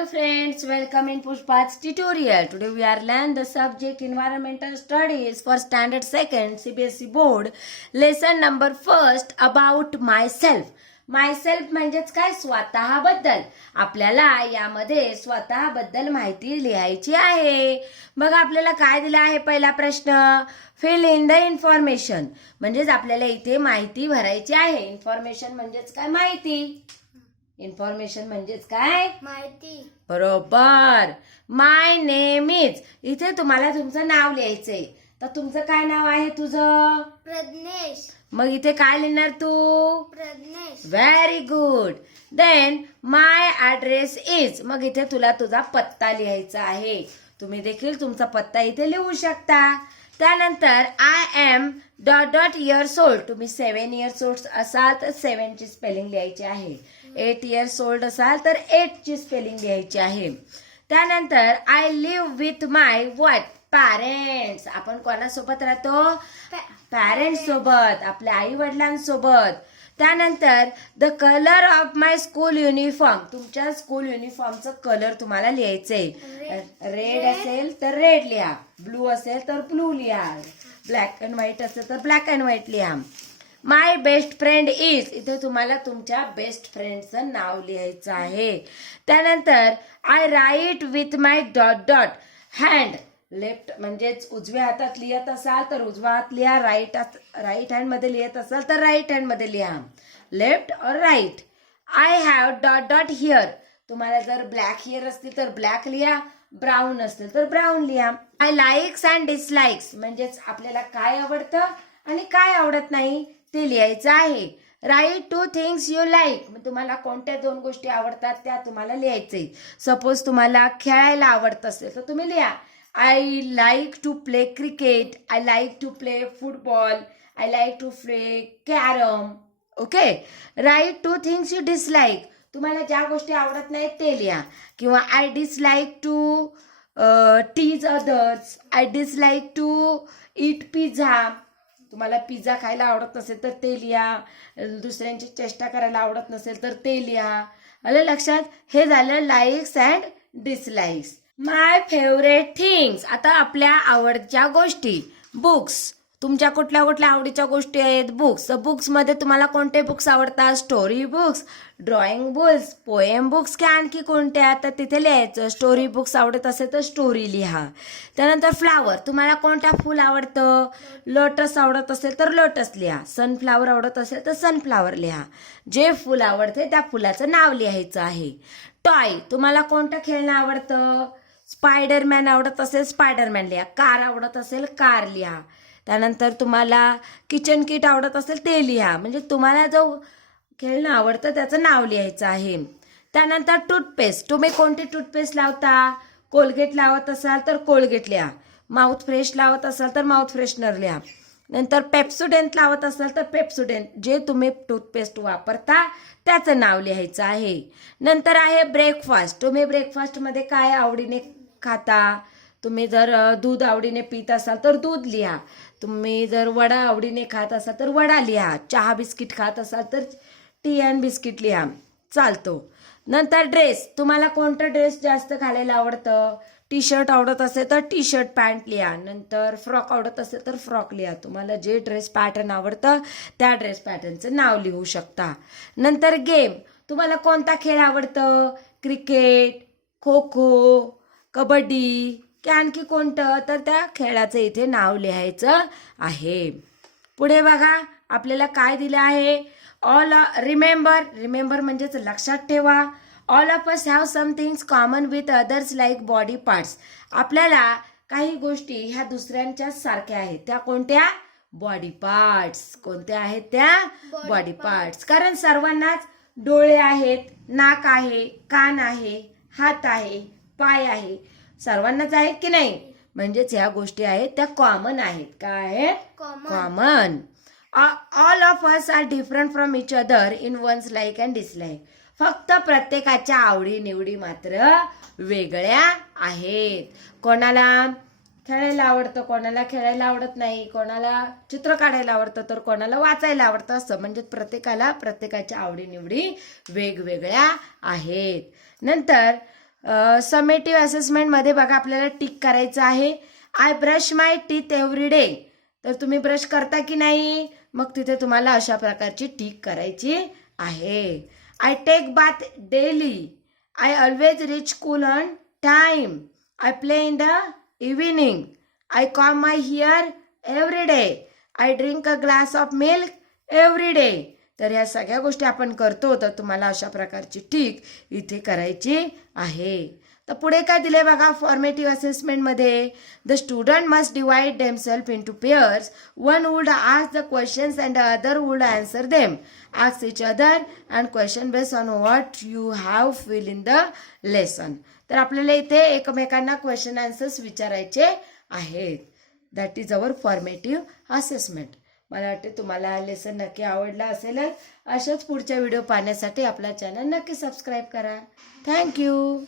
Hello friends, welcome in Pushpa's tutorial. Today we are learning the subject Environmental Studies for Standard 2nd CBSE Board. Lesson number 1st about myself. Myself म्हणजेच काय स्वतःबद्दल. आपल्याला यामध्ये स्वतःबद्दल माहिती लिहायची आहे. बघा आपल्याला काय दिलं आहे पहिला प्रश्न. Fill in the information. म्हणजेच आपल्याला इथे माहिती भरायची आहे. इन्फॉर्मेशन म्हणजेच काय माहिती. इन्फॉर्मेशन म्हणजेच काय माहिती. बरोबर. माय नेम इज. इथे तुम्हाला तुमचं नाव लिहायचंय. तर तुमचं काय नाव आहे तुझं. प्रज्ञेश. मग इथे काय लिहिणार तू. Pradnyesh. Very good. Then my address is. मग इथे तुला तुझा पत्ता लिहायचा आहे. तुम्ही देखील तुमचा पत्ता इथे लिहू शकता. त्यानंतर I am dot dot years old. तुम्ही 7 इयर्स ओल्ड असाल तर 7 ची स्पेलिंग लिहायची आहे. 8 इयर्स ओल्ड असाल तर 8 ची स्पेलिंग लिहायची आहे. त्यानंतर I live with my what parents. आपण कोणासोबत राहतो. पॅरेंट्स सोबत, आपल्या आई वडिलांसोबत. त्यानंतर the colour of my school uniform. तुमच्या स्कूल युनिफॉर्मचं कलर तुम्हाला लिहायचंय. रेड असेल तर रेड लिहा, ब्लू असेल तर ब्लू लिहा, ब्लॅक अँड व्हाईट असेल तर ब्लॅक अँड व्हाईट लिहा. My best friend is. इथे तुम्हाला तुमच्या बेस्ट फ्रेंडचं नाव लिहायचं आहे. त्यानंतर I write with my dot dot hand. Left म्हणजेच उजव्या हातात लिहत असाल तर उजवा हात लिहा. राईट हँड मध्ये लिहत असाल तर राईट हँड मध्ये लिहा. लेफ्ट और right. I have dot dot here. तुम्हाला जर ब्लॅक हिअर असतील तर ब्लॅक लिहा, ब्राऊन असतील तर ब्राऊन लिहा. I likes and dislikes. म्हणजेच आपल्याला काय आवडतं आणि काय आवडत नाही ते लिहायचं आहे. Write 2 things you like. तुम्हाला कोणत्या 2 गोष्टी आवडतात त्या तुम्हाला लिहायचे. सपोज तुम्हाला खेळायला आवडत असेल तर तुम्ही लिहा I like to play cricket, I like to play football, I like to play carom. Okay. Write 2 things you dislike. तुम्हाला ज्या गोष्टी आवडत नाहीत ते लिहा. किंवा I dislike to tease others, I dislike to eat pizza. तुम्हाला पिझ्झा खायला आवडत नसेल तर ते लिहा. दुसऱ्यांची चेष्टा करायला आवडत नसेल तर ते लिहा. आलं लक्षात. हे झालं likes and dislikes. My favourite things. आता आपल्या आवडच्या गोष्टी. बुक्स. तुमच्या कुठल्या कुठल्या आवडीच्या गोष्टी आहेत. बुक्स. बुक्समध्ये तुम्हाला कोणते बुक्स आवडतात. Story books, drawing books, poem books की आणखी कोणत्या. तर तिथे लिहायचं. स्टोरी बुक्स आवडत असेल तर स्टोरी लिहा. त्यानंतर फ्लावर. तुम्हाला कोणत्या फूल आवडतं. लोटस आवडत असेल तर लोटस लिहा. सनफ्लावर आवडत असेल तर सनफ्लावर लिहा. जे फूल आवडते त्या फुलाचं नाव लिहायचं आहे. टॉय. तुम्हाला कोणतं खेळणं आवडतं. स्पायडरमॅन आवडत असेल स्पायडरमॅन लिहा. कार आवडत असेल कार लिहा. त्यानंतर तुम्हाला किचन किट आवडत असेल ते लिहा. म्हणजे तुम्हाला जो खेळणं आवडतं त्याचं नाव लिहायचं आहे. त्यानंतर टूथपेस्ट. तुम्ही कोणती टूथपेस्ट लावता. कोलगेट लावत असाल तर कोलगेट लिहा. माउथ फ्रेश लावत असाल तर माउथ फ्रेशनर लिहा. नंतर पेप्सोडेंट लावत असाल तर पेप्सोडेंट. जे तुम्ही टूथपेस्ट वापरता त्याचं नाव लिहायचं आहे. नंतर आहे ब्रेकफास्ट. तुम्ही ब्रेकफास्टमध्ये काय आवडीने खाता. तुम्ही जर दूध आवडीने पित असाल तर दूध लिहा. तुम्ही जर वडा आवडीने खात असाल तर वडा लिहा. चहा बिस्किट खात असाल तर टी अँड बिस्किट लिहा. चालतो. नंतर ड्रेस. तुम्हाला कोणतं ड्रेस जास्त घालायला आवडतं. टी शर्ट आवडत असेल तर टी शर्ट पॅन्ट लिहा. नंतर फ्रॉक आवडत असेल तर फ्रॉक लिहा. तुम्हाला जे ड्रेस पॅटर्न आवडतं त्या ड्रेस पॅटर्नचं नाव लिहू शकता. नंतर गेम. तुम्हाला कोणता खेळ आवडतं. क्रिकेट, खो खो, कबड्डी की आणखी कोणतं. तर त्या खेळाचं इथे नाव लिहायचं आहे. पुढे बघा आपल्याला काय दिलं आहे. All remember. रिमेंबर म्हणजेच लक्षात ठेवा. All of us have some things common with others like body parts. आपल्याला काही गोष्टी ह्या दुसऱ्यांच्या सारख्या आहेत. त्या कोणत्या. Body parts. कोणत्या आहेत त्या. Body parts. कारण सर्वांनाच डोळे आहेत, नाक आहे, कान आहे, हात आहे, पाय आहे. सर्वांनाच आहेत की नाही. म्हणजेच ह्या गोष्टी आहेत त्या कॉमन आहेत. काय आहेत. Common. All of us are different from each other in one's like and dislike. फक्त प्रत्येकाच्या आवडी निवडी मात्र वेगळ्या आहेत. कोणाला खेळायला आवडतं, कोणाला खेळायला आवडत नाही, कोणाला चित्र काढायला आवडतं तर कोणाला वाचायला आवडतं. असं म्हणजे प्रत्येकाला प्रत्येकाच्या आवडी निवडी वेगवेगळ्या आहेत. नंतर समेटिव्ह असेसमेंटमध्ये बघा आपल्याला टिक करायचं आहे. I brush my teeth every day. तर तुम्ही ब्रश करता की नाही, मग तिथे तुम्हाला अशा प्रकारची टिक करायची आहे. I take bath daily. I always reach school on time. I play in the evening. I comb my hair every day. I drink a glass of milk every day. तर ह्या सगळ्या गोष्टी आपण करतो, तर तुम्हाला अशा प्रकारची टिक इथे करायची आहे. तर पुढे काय दिले बघा फॉर्मेटिव्ह असेसमेंटमध्ये. The student must divide themselves into pairs. One would ask the questions and the other would answer them. Ask each other and question based on what you have feel in the lesson. तर आपल्याला इथे एकमेकांना question answers विचारायचे आहेत. That is our formative assessment. मला वाटते तुम्हाला हा लेसन नक्की आवडला असेलच. अशाच पुढच्या व्हिडिओ पाहण्यासाठी आपला चॅनल नक्की सबस्क्राईब करा. थँक्यू.